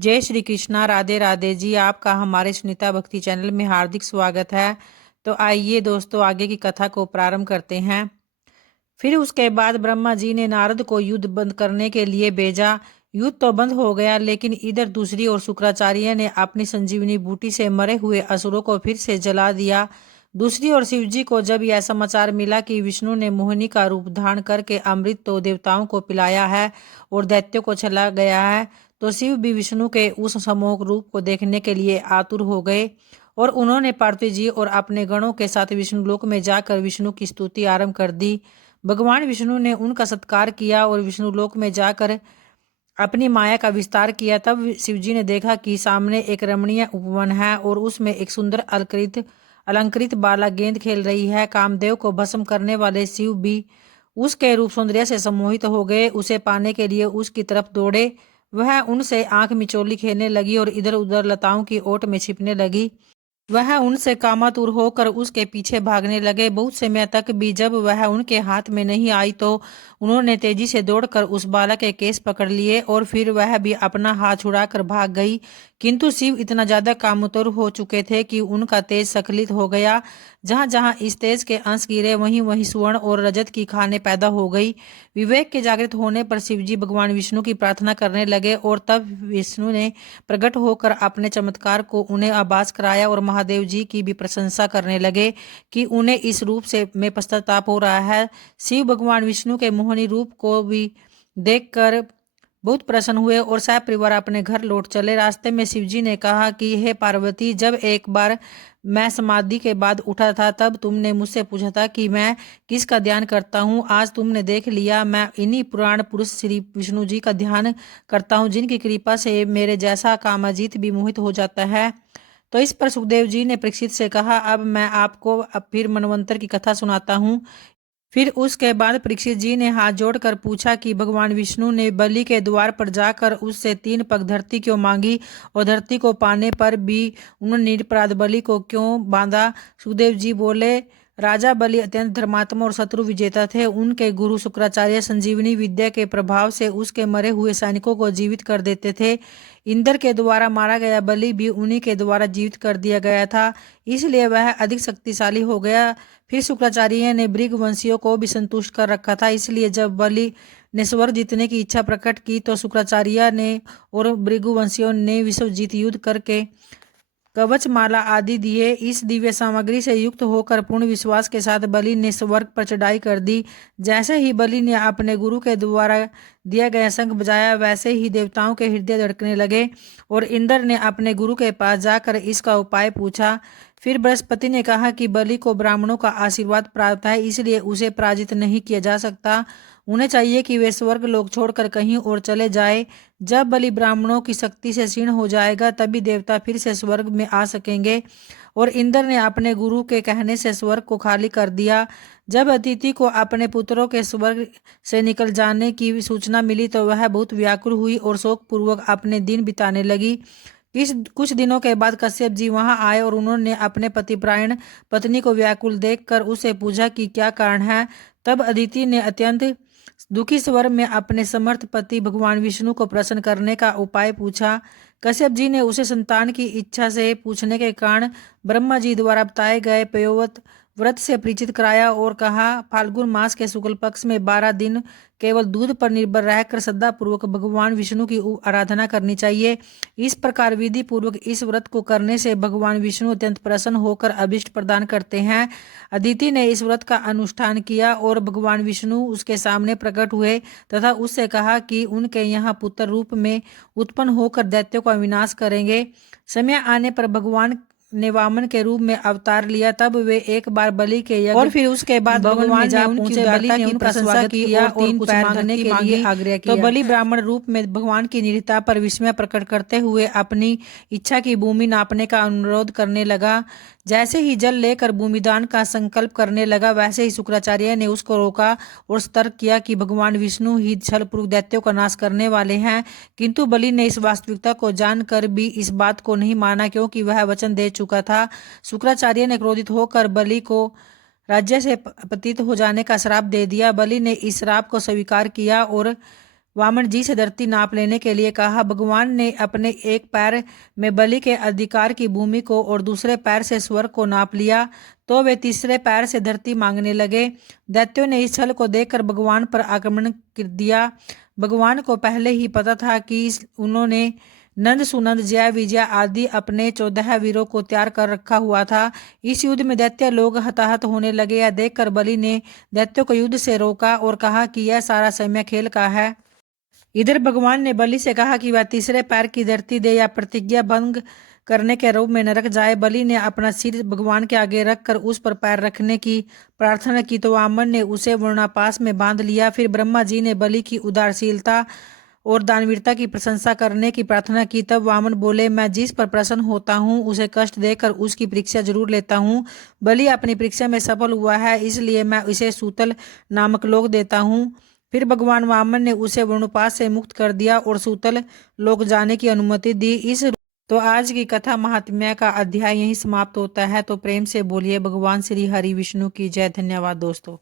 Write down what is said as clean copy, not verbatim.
जय श्री कृष्णा। राधे राधे जी। आपका हमारे सुनीता भक्ति चैनल में हार्दिक स्वागत है। तो आइए दोस्तों, आगे की कथा को प्रारंभ करते हैं। फिर उसके बाद ब्रह्मा जी ने नारद को युद्ध बंद करने के लिए भेजा। युद्ध तो बंद हो गया, लेकिन इधर दूसरी ओर शुक्राचार्य ने अपनी संजीवनी बूटी से मरे हुए असुरों को फिर से जला दिया। दूसरी ओर शिव जी को जब यह समाचार मिला कि विष्णु ने मोहिनी का रूप धारण करके अमृत तो देवताओं को पिलाया है और दैत्यों को चला गया है, तो शिव भी विष्णु के उस समोह रूप को देखने के लिए आतुर हो गए और उन्होंने पार्वती जी और अपने गणों के साथ विष्णु लोक में जाकर विष्णु की स्तुति आरंभ कर दी। भगवान विष्णु ने उनका सत्कार किया और विष्णु लोक में जाकर अपनी माया का विस्तार किया। तब शिवजी ने देखा कि सामने एक रमणीय उपवन है और उसमें एक सुंदर अलंकृत बाला गेंद खेल रही है। कामदेव को भस्म करने वाले शिव भी उसके रूप सौंदर्य से सम्मोहित हो गए। उसे पाने के लिए उसकी तरफ दौड़े। वह उनसे आंख मिचौली खेलने लगी और इधर उधर लताओं की ओट में छिपने लगी। वह उनसे कामातुर होकर उसके पीछे भागने लगे। बहुत समय तक भी जब वह उनके हाथ में नहीं आई तो उन्होंने तेजी से दौड़कर उस बालक के केस पकड़ लिए और फिर वह भी अपना हाथ छुड़ाकर भाग गई। किंतु शिव इतना ज्यादा कामातुर हो चुके थे कि उनका तेज स्खलित हो गया। जहां जहां इस तेज के अंश गिरे वहीं वहीं स्वर्ण और रजत की खानें पैदा हो गई। विवेक के जागृत होने पर शिवजी भगवान विष्णु की प्रार्थना करने लगे और तब विष्णु ने प्रकट होकर अपने चमत्कार को उन्हें आभास कराया और महादेव जी की भी प्रशंसा करने लगे कि उन्हें इस रूप से में पश्चाताप हो रहा है। शिव भगवान विष्णु के मोहनी रूप को भी देखकर बहुत प्रसन्न हुए और सह परिवार अपने घर लौट चले। रास्ते में शिवजी ने कहा कि हे पार्वती, जब एक बार मैं समाधि के बाद उठा था तब तुमने मुझसे पूछा था कि मैं किसका ध्यान करता हूँ। आज तुमने देख लिया, मैं इन्हीं पुराण पुरुष श्री विष्णु जी का ध्यान करता हूँ, जिनकी कृपा से मेरे जैसा कामाजीत भी मोहित हो जाता है। तो इस पर सुखदेव जी ने परीक्षित से कहा, अब मैं आपको अब फिर मनवंतर की कथा सुनाता हूँ। फिर उसके बाद परीक्षित जी ने हाथ जोड़कर पूछा कि भगवान विष्णु ने बलि के द्वार पर जाकर उससे 3 पग धरती क्यों मांगी और धरती को पाने पर भी उन्होंने निरपराध बलि को क्यों बांधा। सुखदेव जी बोले, राजा बलि अत्यंत धर्मात्मा और शत्रु विजेता थे। उनके गुरु शुक्राचार्य संजीवनी विद्या के प्रभाव से उसके मरे हुए सैनिकों को जीवित कर देते थे। इंद्र के द्वारा मारा गया बलि भी उन्हीं के द्वारा जीवित कर दिया गया था, इसलिए वह अधिक शक्तिशाली हो गया। फिर शुक्राचार्य ने भृगुवंशियों को भी संतुष्ट कर रखा था, इसलिए जब बलि ने स्वर्ग जीतने की इच्छा प्रकट की तो शुक्राचार्य ने और भृगुवंशियों ने विश्वजीत युद्ध करके कवच माला आदि दिए। इस दिव्य सामग्री से युक्त होकर पूर्ण विश्वास के साथ बलि ने स्वर्ग पर चढ़ाई कर दी। जैसे ही बलि ने अपने गुरु के द्वारा दिया गया शंख बजाया, वैसे ही देवताओं के हृदय धड़कने लगे और इंद्र ने अपने गुरु के पास जाकर इसका उपाय पूछा। फिर बृहस्पति ने कहा कि बलि को ब्राह्मणों का आशीर्वाद प्राप्त है, इसलिए उसे पराजित नहीं किया जा सकता। उन्हें चाहिए कि वे स्वर्ग लोक छोड़कर कहीं और चले जाए। जब बलि ब्राह्मणों की शक्ति से क्षीण हो जाएगा तभी देवता फिर से स्वर्ग में आ सकेंगे। और इंद्र ने अपने गुरु के कहने से स्वर्ग को खाली कर दिया। जब अदिति को अपने पुत्रों के स्वर्ग से निकल जाने की सूचना मिली तो वह बहुत व्याकुल हुई और शोकपूर्वक अपने दिन बिताने लगी। कुछ दिनों के बाद कश्यप जी वहां आए और उन्होंने अपने पतिपरायण पत्नी को व्याकुल देखकर उससे पूछा कि क्या कारण है। तब अदिति ने अत्यंत दुखी स्वर में अपने समर्थ पति भगवान विष्णु को प्रसन्न करने का उपाय पूछा। कश्यप जी ने उसे संतान की इच्छा से पूछने के कारण ब्रह्मा जी द्वारा बताए गए पयोवत व्रत से परिचित कराया और कहा, फाल्गुन मास के शुक्ल पक्ष में 12 दिन केवल दूध पर निर्भर रहकर श्रद्धा पूर्वक भगवान विष्णु की आराधना करनी चाहिए। इस प्रकार विधि पूर्वक इस व्रत को करने से भगवान विष्णु अत्यंत प्रसन्न होकर अभिष्ट प्रदान करते हैं। अदिति ने इस व्रत का अनुष्ठान किया और भगवान विष्णु उसके सामने प्रकट हुए तथा उससे कहा कि उनके यहाँ पुत्र रूप में उत्पन्न होकर दैत्यों का विनाश करेंगे। समय आने पर भगवान ने वामन के रूप में अवतार लिया। तब वे एक बार बलि के यज्ञ और फिर उसके बाद भगवान ने उनकी बलि ने उनका स्वागत किया और 3 पैर धरने के लिए आग्रह किया। तो बलि ब्राह्मण रूप में भगवान की निरता पर विस्मय प्रकट करते हुए अपनी इच्छा की भूमि नापने का अनुरोध करने लगा। जैसे ही जल लेकर भूमिदान का संकल्प करने लगा, वैसे ही शुक्राचार्य ने उसको रोका और तर्क किया कि भगवान विष्णु ही छलपूर्वक दैत्यों का नाश करने वाले हैं। किंतु बलि ने इस वास्तविकता को जानकर भी इस बात को नहीं माना, क्योंकि वह वचन दे चुका था। शुक्राचार्य ने क्रोधित होकर बलि को राज्य से पतित हो जाने का श्राप दे दिया। बलि ने इस श्राप को स्वीकार किया और वामन जी से धरती नाप लेने के लिए कहा। भगवान ने अपने एक पैर में बलि के अधिकार की भूमि को और दूसरे पैर से स्वर्ग को नाप लिया, तो वे तीसरे पैर से धरती मांगने लगे। दैत्यों ने इस छल को देखकर भगवान पर आक्रमण कर दिया। भगवान को पहले ही पता था कि उन्होंने नंद सुनंद जय विजय आदि अपने 14 वीरों को तैयार कर रखा हुआ था। इस युद्ध में दैत्य लोग हताहत होने लगे। यह देखकर बलि ने दैत्यों को युद्ध से रोका और कहा कि यह सारा समय खेल का है। इधर भगवान ने बलि से कहा कि वह तीसरे पैर की धरती दे या प्रतिज्ञा भंग करने के रूप में नरक जाए। बलि ने अपना सिर भगवान के आगे रखकर उस पर पैर रखने की प्रार्थना की, तो वामन ने उसे वरुणापास में बांध लिया। फिर ब्रह्मा जी ने बलि की उदारशीलता और दानवीरता की प्रशंसा करने की प्रार्थना की। तब वामन बोले, मैं जिस पर प्रसन्न होता हूँ उसे कष्ट देकर उसकी परीक्षा जरूर लेता हूँ। बलि अपनी परीक्षा में सफल हुआ है, इसलिए मैं इसे सूतल नामक लोक देता हूँ। फिर भगवान वामन ने उसे वरुणपास से मुक्त कर दिया और सूतल लोक जाने की अनुमति दी। इस तो आज की कथा महात्म्य का अध्याय यहीं समाप्त होता है। तो प्रेम से बोलिए भगवान श्री हरि विष्णु की जय। धन्यवाद दोस्तों।